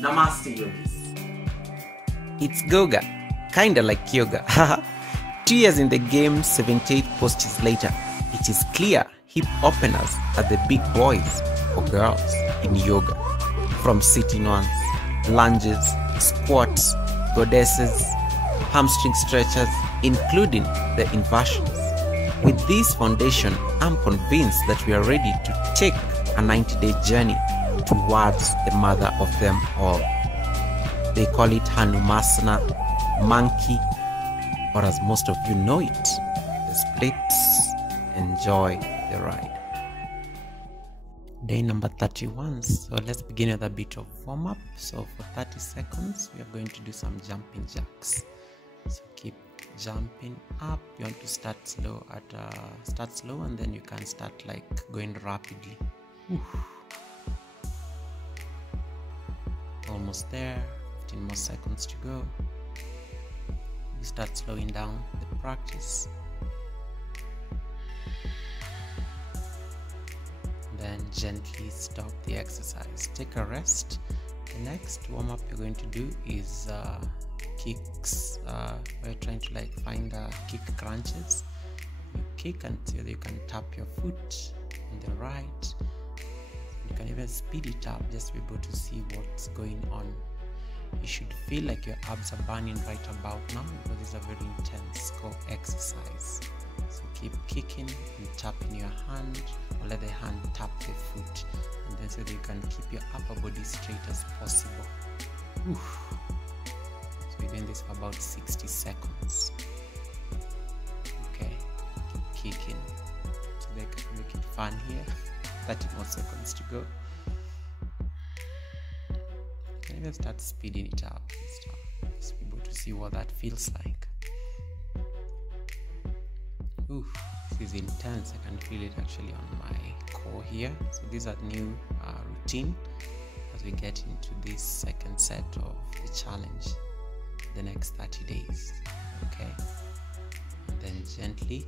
Namaste yogis. It's Goga, kinda like yoga. 2 years in the game, 78 postures later, it is clear hip openers are the big boys or girls in yoga. From sitting ones, lunges, squats, goddesses, hamstring stretchers, including the inversions. With this foundation, I'm convinced that we are ready to take a 90-day journey towards the mother of them all. They call it hanumanasana, monkey, or as most of you know it, the splits. Enjoy the ride. Day number 31. So let's begin with a bit of warm-up. So for 30 seconds, we are going to do some jumping jacks. So keep jumping up. You want to start slow and then you can start like going rapidly. Almost there. 15 more seconds to go. You start slowing down the practice. Then gently stop the exercise. Take a rest. The next warm-up you're going to do is kicks. We're trying to like find kick crunches. You kick until you can tap your foot on the right. You can even speed it up just to be able to see what's going on. You should feel like your abs are burning right about now because it's a very intense core exercise. So keep kicking and tapping your hand, or let the hand tap the foot, and then so that you can keep your upper body straight as possible. So we're doing this for about 60 seconds. Okay, keep kicking so they can make it fun here. 30 more seconds to go. You can even start speeding it up and stuff, just be able to see what that feels like. This is intense. I can feel it actually on my core here. So these are new routine as we get into this second set of the challenge, the next 30 days. Okay, and then gently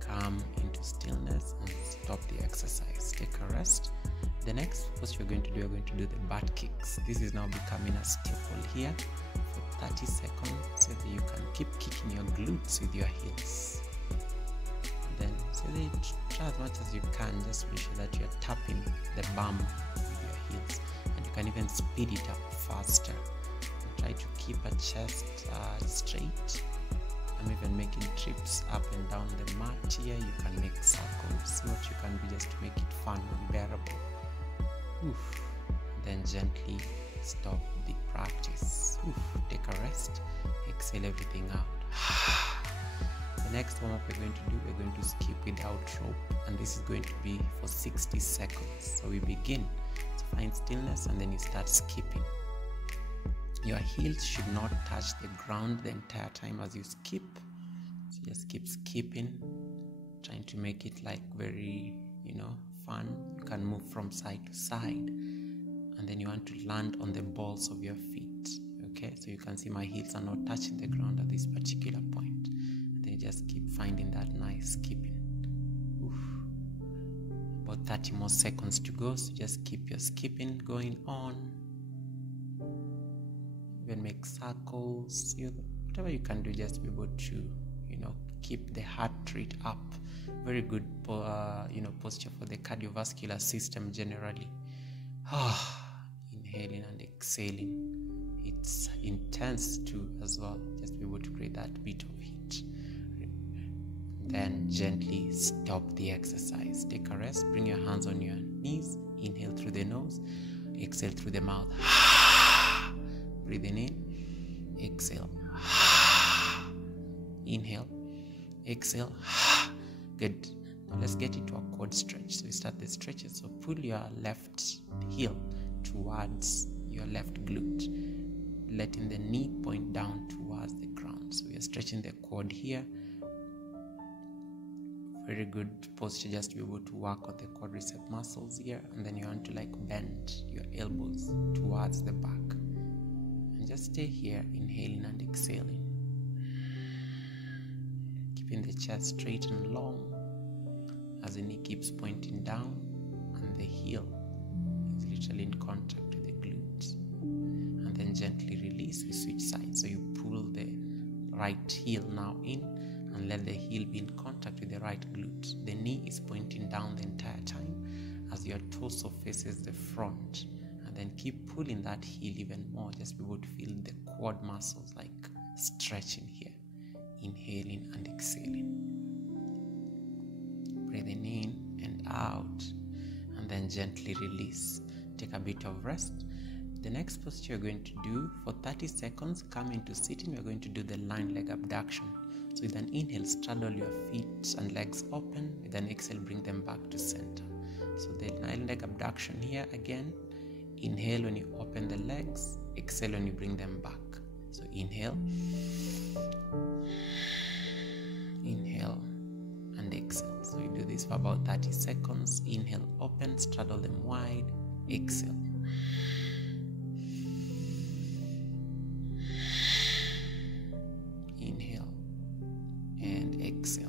come into stillness and stop the exercise. Take a rest. The next pose you're going to do, you're going to do the butt kicks. This is now becoming a staple here for 30 seconds so that you can keep kicking your glutes with your heels. And then so that you try as much as you can, just make sure that you're tapping the bum with your heels, and you can even speed it up faster. And try to keep a chest straight. I'm even making trips up and down the mat here. You can make circles. See what you can do just to make it fun and bearable. Then gently stop the practice. Take a rest. Exhale everything out. The next warm-up we're going to do, we're going to skip without rope, and this is going to be for 60 seconds. So we begin. So find stillness and then you start skipping. Your heels should not touch the ground the entire time as you skip. So just keep skipping, trying to make it like very, fun. You can move from side to side, and then you want to land on the balls of your feet. Okay, so you can see my heels are not touching the ground at this particular point. And then you just keep finding that nice skipping. About 30 more seconds to go, so just keep your skipping going on. Even make circles, whatever you can do, just be able to keep the heart rate up. Very good posture for the cardiovascular system generally. Inhaling and exhaling, it's intense too as well, just be able to create that bit of heat. Then gently stop the exercise. Take a rest, bring your hands on your knees, inhale through the nose, exhale through the mouth. Breathing in, exhale, inhale, exhale. Good. Now let's get into a quad stretch. So we start the stretches. So pull your left heel towards your left glute, letting the knee point down towards the ground. So we are stretching the quad here. Very good posture just to be able to work on the quadricep muscles here. And then you want to like bend your elbows towards the back. Just stay here, inhaling and exhaling. Keeping the chest straight and long as the knee keeps pointing down and the heel is literally in contact with the glutes. and then gently release. We switch sides. So you pull the right heel now in and let the heel be in contact with the right glute. The knee is pointing down the entire time as your torso faces the front, and then keep pulling that heel even more. Just be able to feel the quad muscles like stretching here. Inhaling and exhaling. Breathing in and out, and then gently release. Take a bit of rest. The next posture you're going to do for 30 seconds, come into sitting. We're going to do the lying leg abduction. So with an inhale, straddle your feet and legs open. With an exhale, bring them back to center. So the lying leg abduction here again. Inhale when you open the legs. Exhale when you bring them back. So inhale. Inhale and exhale. So you do this for about 30 seconds. Inhale, open, straddle them wide. Exhale. Inhale and exhale.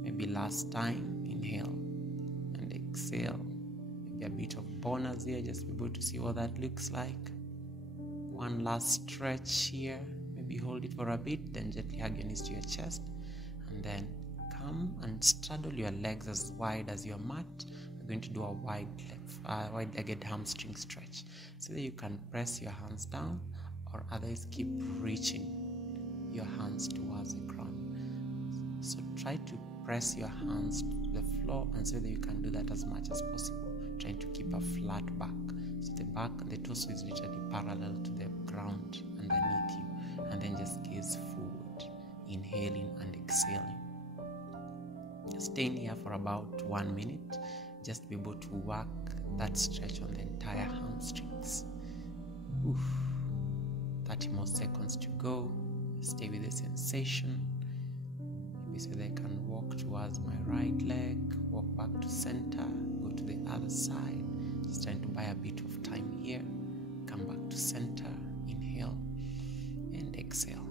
Maybe last time. Inhale and exhale. Maybe a bit of bonus here, just be able to see what that looks like. One last stretch here. Maybe hold it for a bit, then gently hug your knees to your chest, and then come and straddle your legs as wide as your mat. We're going to do a wide-legged hamstring stretch, so that you can press your hands down, or otherwise keep reaching your hands towards the ground. So try to press your hands to the floor, and so that you can do that as much as possible, trying to keep a flat back. So the back and the torso is literally parallel to the ground underneath you, and then just gaze forward, inhaling and exhaling. Staying here for about 1 minute, just be able to work that stretch on the entire hamstrings. 30 more seconds to go. Stay with the sensation. Maybe so that I can walk towards my right leg, walk back to center, go to the other side. Just trying to buy a bit of time here. Come back to center, inhale and exhale.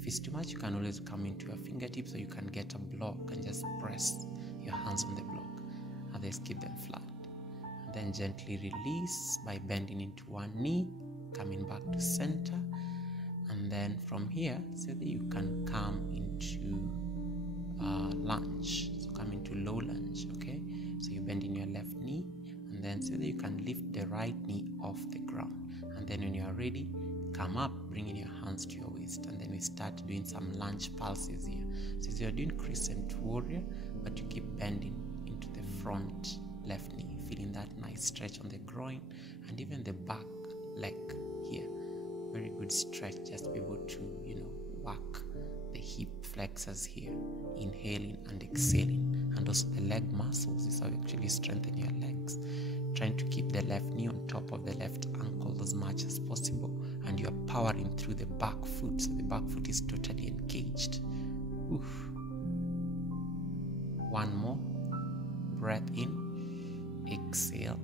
If it's too much, you can always come into your fingertips, so you can get a block and just press your hands on the block. Others keep them flat. And then gently release by bending into one knee, coming back to center. And then from here, so that you can come into lunge. So come into low lunge, okay? So you bend in your left knee, and then so that you can lift the right knee off the ground. And then when you are ready, come up, bringing your hands to your waist, and then we start doing some lunge pulses here. So you're doing crescent warrior, but you keep bending into the front left knee, feeling that nice stretch on the groin and even the back leg here. Very good stretch, just be able to, work the hip flexors here, inhaling and exhaling, and also the leg muscles. This is how you actually strengthen your legs. Trying to keep the left knee on top of the left ankle as much as possible, and you're powering through the back foot, so the back foot is totally engaged. One more breath in, exhale.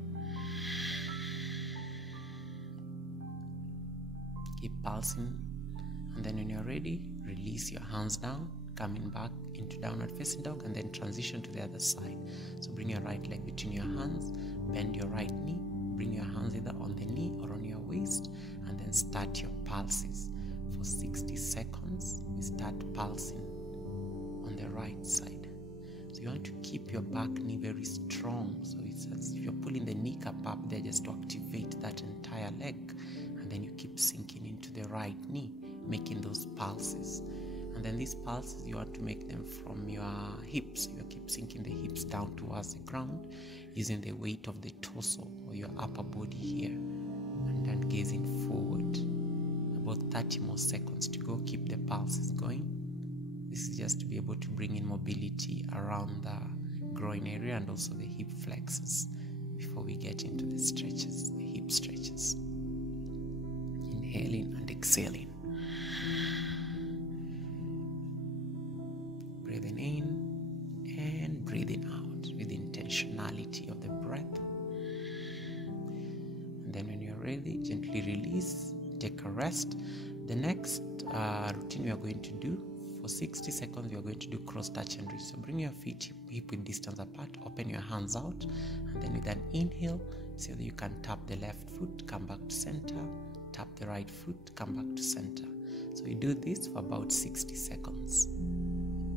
Keep pulsing, and then when you're ready, release your hands down, coming back into downward facing dog, and then transition to the other side. So bring your right leg between your hands, bend your right knee, bring your hands either on the knee or on your waist, and then start your pulses. For 60 seconds, we start pulsing on the right side. So you want to keep your back knee very strong. So it's as if you're pulling the kneecap up there just to activate that entire leg. And then you keep sinking into the right knee, making those pulses. And then these pulses, you want to make them from your hips. You keep sinking the hips down towards the ground, using the weight of the torso or your upper body here, and then gazing forward. About 30 more seconds to go. Keep the pulses going. This is just to be able to bring in mobility around the groin area and also the hip flexors before we get into the stretches, the hip stretches. Inhaling and exhaling. Breathing in and breathing out with the intentionality of the breath. And then when you're ready, gently release, take a rest. The next routine we are going to do for 60 seconds, we are going to do cross touch and reach. So bring your feet hip width distance apart, open your hands out, and then with an inhale, so that you can tap the left foot, come back to center, tap the right foot, come back to center. So we do this for about 60 seconds.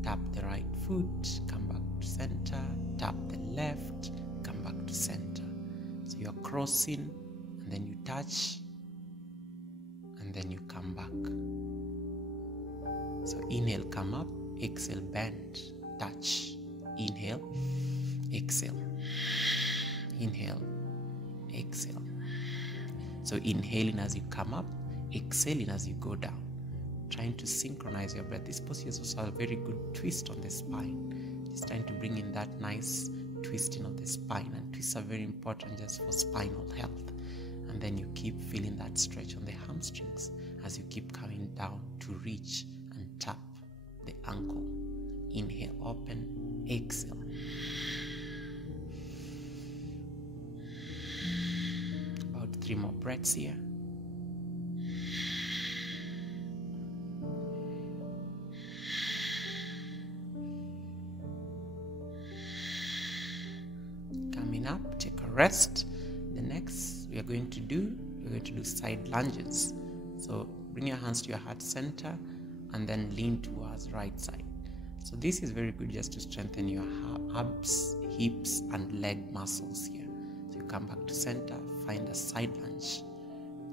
Tap the right foot, come back to center, tap the left, come back to center. So you're crossing, and then you touch, and then you come back. So inhale, come up, exhale, bend, touch, inhale, exhale, inhale, exhale. So inhaling as you come up, exhaling as you go down, trying to synchronize your breath. This posture is also a very good twist on the spine. Just trying to bring in that nice twisting of the spine, and twists are very important just for spinal health. And then you keep feeling that stretch on the hamstrings as you keep coming down to reach and tap the ankle. Inhale, open, exhale. About 3 more breaths here. Coming up, take a rest. The next we're going to do side lunges. So bring your hands to your heart center and then lean towards right side. So this is very good just to strengthen your abs, hips, and leg muscles here. So you come back to center, find a side lunge.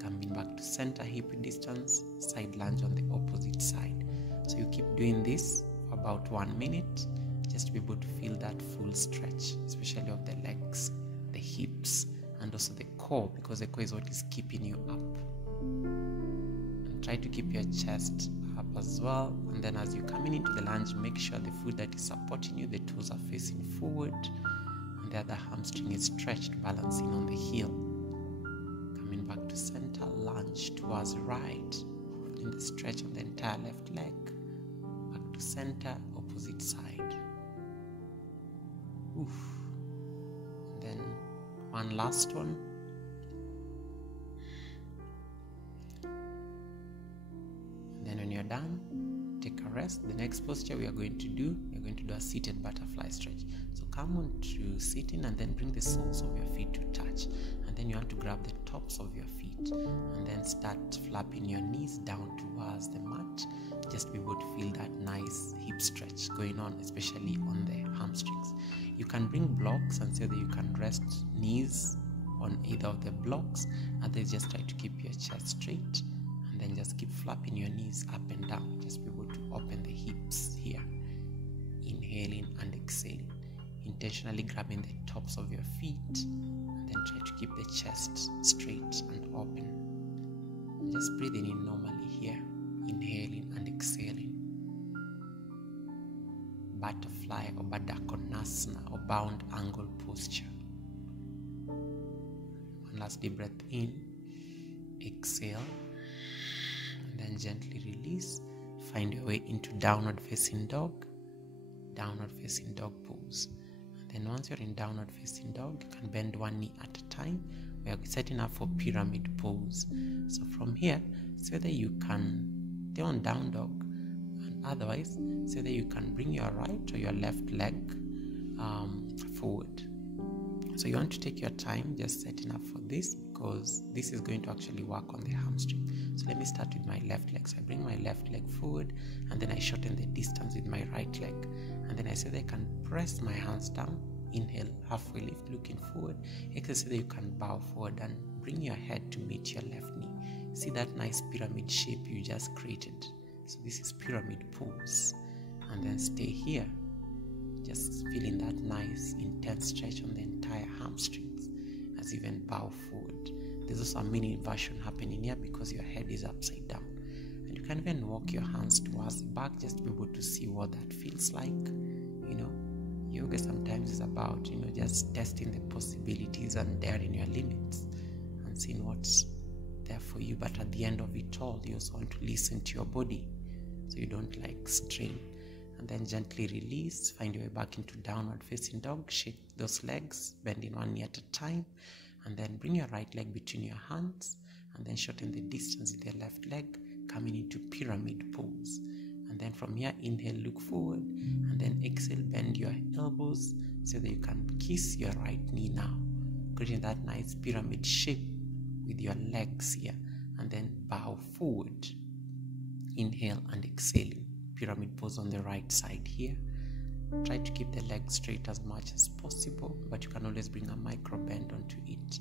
Coming back to center, hip distance, side lunge on the opposite side. So you keep doing this for about 1 minute, just to be able to feel that full stretch, especially of the legs, the hips, and also the core, because the core is what is keeping you up. And try to keep your chest up as well. And then as you're coming into the lunge, make sure the foot that is supporting you, the toes are facing forward, and the other hamstring is stretched, balancing on the heel. Coming back to center, lunge towards right, feeling the stretch on the entire left leg. Back to center, opposite side. Oof. And then one last one. And then when you're done, take a rest. The next posture we are going to do a seated butterfly stretch. So come on to sitting and then bring the soles of your feet to touch. And then you want to grab the tops of your feet and then start flapping your knees down towards the mat. Just be able to feel that nice hip stretch going on, especially on the hamstrings. You can bring blocks and say that you can rest knees on either of the blocks. Others just try to keep your chest straight and then just keep flapping your knees up and down. Just be able to open the hips here. Inhaling and exhaling. Intentionally grabbing the tops of your feet and then try to keep the chest straight and open. And just breathing in normally here. Inhaling and exhaling. Butterfly or hanumanasana or bound angle posture. One last deep breath in, exhale, and then gently release. Find your way into downward facing dog pose. And then once you're in downward facing dog, you can bend one knee at a time. We are setting up for pyramid pose. So from here, so whether you can stay on down dog, and otherwise so that you can bring your right or your left leg forward. So you want to take your time just setting up for this, because this is going to actually work on the hamstring. So let me start with my left leg. So I bring my left leg forward and then I shorten the distance with my right leg, and then I say that I can press my hands down. Inhale, halfway lift, looking forward. Exhale, so that you can bow forward and bring your head to meet your left knee. See that nice pyramid shape you just created. So this is pyramid pose. And then stay here, just feeling that nice intense stretch on the entire hamstrings as you even bow forward. There's also a mini inversion happening here because your head is upside down. And you can even walk your hands towards the back just to be able to see what that feels like. Yoga sometimes is about, just testing the possibilities and daring your limits and seeing what's there for you. But at the end of it all, you also want to listen to your body so you don't strain. And then gently release, find your way back into downward facing dog. Shake those legs, bending one knee at a time, and then bring your right leg between your hands and then shorten the distance with your left leg, coming into pyramid pose. And then from here, inhale, look forward, and then exhale, bend your elbows so that you can kiss your right knee now, creating that nice pyramid shape with your legs here. And then bow forward, inhale and exhaling, pyramid pose on the right side here. Try to keep the legs straight as much as possible, but you can always bring a micro bend onto it.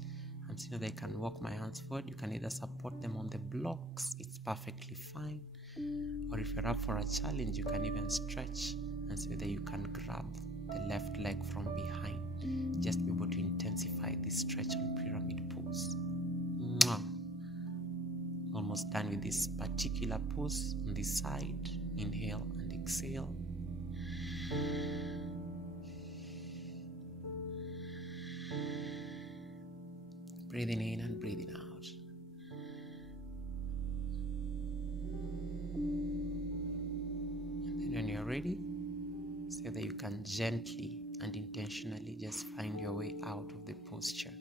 And so that I can walk my hands forward, you can either support them on the blocks, it's perfectly fine. Or if you're up for a challenge, you can even stretch and so that you can grab the left leg from behind. Just be able to intensify this stretch on pyramid pose. Mwah. Almost done with this particular pose on this side. Inhale and exhale. Breathing in and breathing out. And then when you're ready, so that you can gently and intentionally just find your way out of the posture.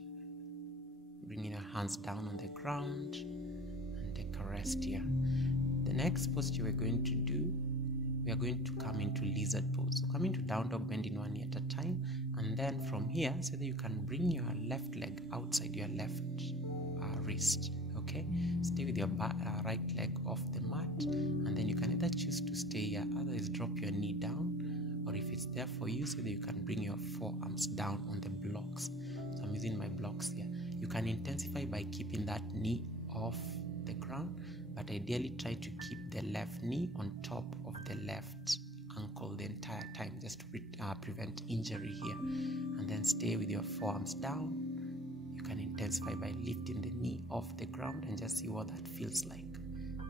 Bringing your hands down on the ground and take a rest here. The next posture we're going to do, we are going to come into lizard pose. So come into down dog, bending one knee at a time, and then from here, so that you can bring your left leg outside your left wrist. Okay, stay with your right leg off the mat, and then you can either choose to stay here, otherwise drop your knee down, or if it's there for you, so that you can bring your forearms down on the blocks. So I'm using my blocks here. You can intensify by keeping that knee off the ground, but ideally try to keep the left knee on top of the left ankle the entire time, just to prevent injury here. And then stay with your forearms down. You can intensify by lifting the knee off the ground and just see what that feels like.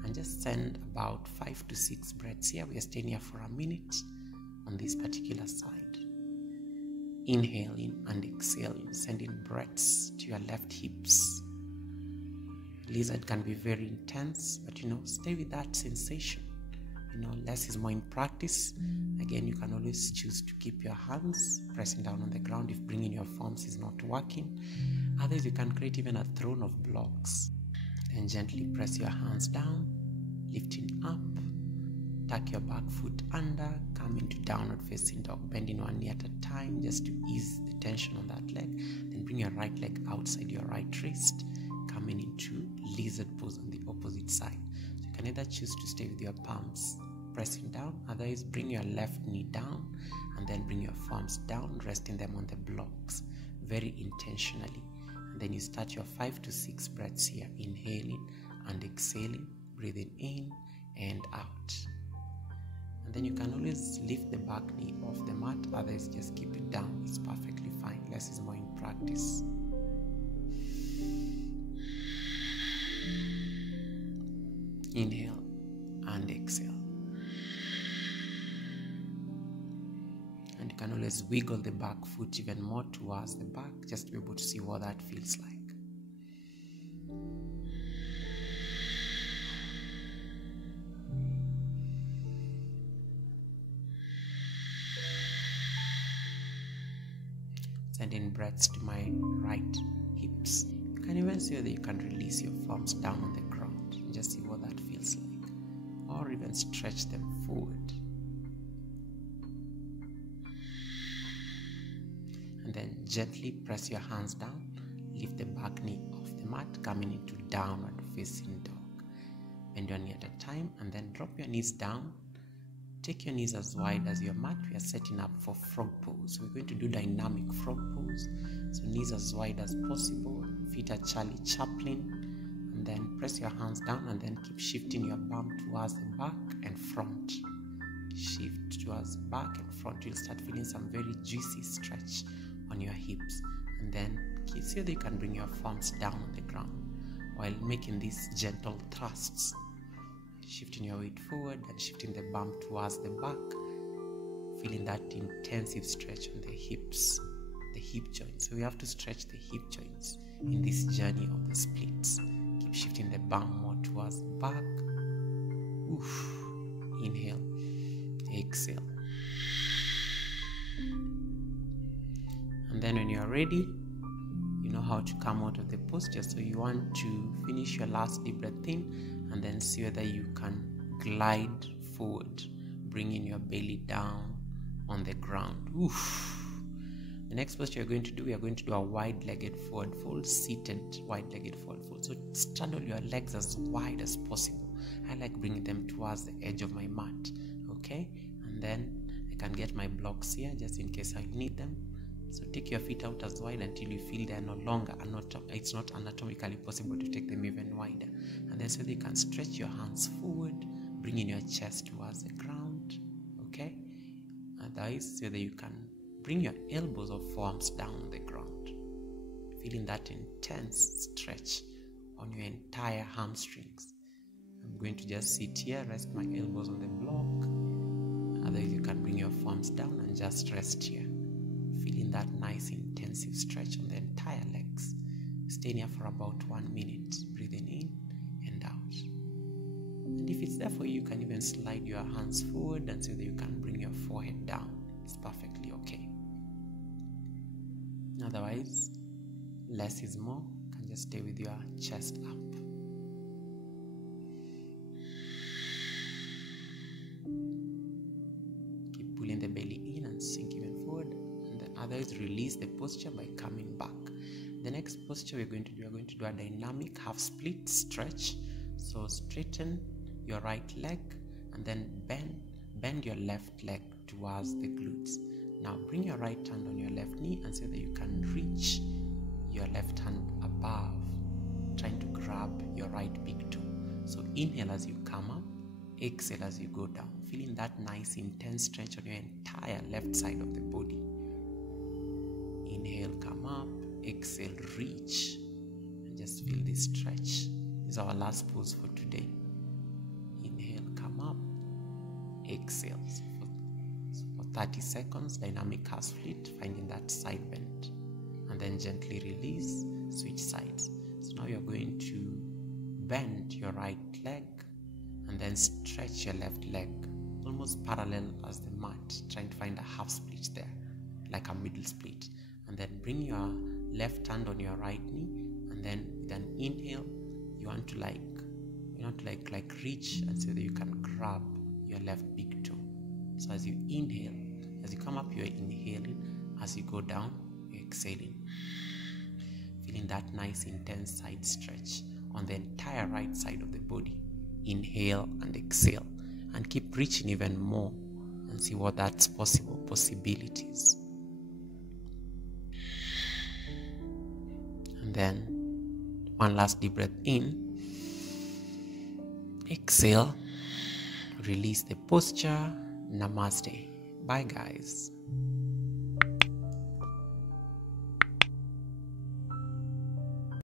And just send about 5 to 6 breaths here. We are staying here for a minute on this particular side. Inhaling and exhaling, sending breaths to your left hips. Lizard can be very intense, but stay with that sensation. Less is more in practice. Again, you can always choose to keep your hands pressing down on the ground if bringing your palms is not working. Otherwise, you can create even a throne of blocks. Then gently press your hands down, lifting up. Tuck your back foot under, come into downward facing dog, bending one knee at a time just to ease the tension on that leg. Then bring your right leg outside your right wrist, coming into lizard pose on the opposite side. So you can either choose to stay with your palms pressing down, otherwise bring your left knee down and then bring your palms down, resting them on the blocks very intentionally. And then you start your 5 to 6 breaths here, inhaling and exhaling, breathing in and out. And then you can always lift the back knee off the mat, otherwise just keep it down, it's perfectly fine. Less is more in practice. Inhale and exhale. And you can always wiggle the back foot even more towards the back, just to be able to see what that feels like. Sending breaths to my right hips. You can even see that you can release your palms down on the ground and just see what that feels like, or even stretch them forward. And then gently press your hands down, lift the back knee off the mat, coming into downward facing dog. Bend your knee at a time and then drop your knees down. Take your knees as wide as your mat. We are setting up for frog pose. We're going to do dynamic frog pose. So knees as wide as possible, feet are Charlie Chaplin, and then press your hands down and then keep shifting your bum towards the back and front. Shift towards back and front. You'll start feeling some very juicy stretch on your hips. And then see that you can bring your palms down on the ground while making these gentle thrusts. Shifting your weight forward and shifting the bum towards the back, feeling that intensive stretch on the hips, the hip joints. So we have to stretch the hip joints in this journey of the splits. Keep shifting the bum more towards the back. Oof. Inhale, exhale. And then when you are ready, you know how to come out of the posture. So you want to finish your last deep breath in and then see whether you can glide forward, bringing your belly down on the ground. Oof. The next posture we are going to do a wide-legged forward fold, seated wide-legged forward fold. So straddle your legs as wide as possible. I like bringing them towards the edge of my mat, okay? And then I can get my blocks here just in case I need them. So take your feet out as wide until you feel they are no longer, it's not anatomically possible to take them even wider. And then so that you can stretch your hands forward, bringing your chest towards the ground, okay? Otherwise, so that you can bring your elbows or forearms down on the ground, feeling that intense stretch on your entire hamstrings. I'm going to just sit here, rest my elbows on the block. Otherwise, you can bring your forearms down and just rest here, feeling that nice intensive stretch on the entire legs. Stay here for about 1 minute, breathing in and out. And if it's there for you, you can even slide your hands forward and so that you can bring your forehead down. It's perfectly okay. Otherwise, less is more. You can just stay with your chest up. Keep pulling the belly in and sink even forward. And then otherwise, release the posture by coming back. The next posture we're going to do a dynamic half split stretch. So straighten your right leg and then bend your left leg towards the glutes. Now bring your right hand on your left knee and so that you can reach your left hand above, trying to grab your right big toe. So inhale as you come up, exhale as you go down, feeling that nice intense stretch on your entire left side of the body. Inhale, come up, exhale, reach, and just feel this stretch. This is our last pose for today. Inhale, come up, exhale. For 30 seconds, dynamic half split, finding that side bend. And then gently release, switch sides. So now you're going to bend your right leg and then stretch your left leg, almost parallel as the mat, trying to find a half split there, like a middle split. And then bring your left hand on your right knee, and then with an inhale, you want to reach and so that you can grab your left big toe. So as you inhale, as you come up, you're inhaling. As you go down, you're exhaling. Feeling that nice intense side stretch on the entire right side of the body. Inhale and exhale, and keep reaching even more and see what that's possibilities. And then one last deep breath in, exhale, release the posture. Namaste. Bye guys.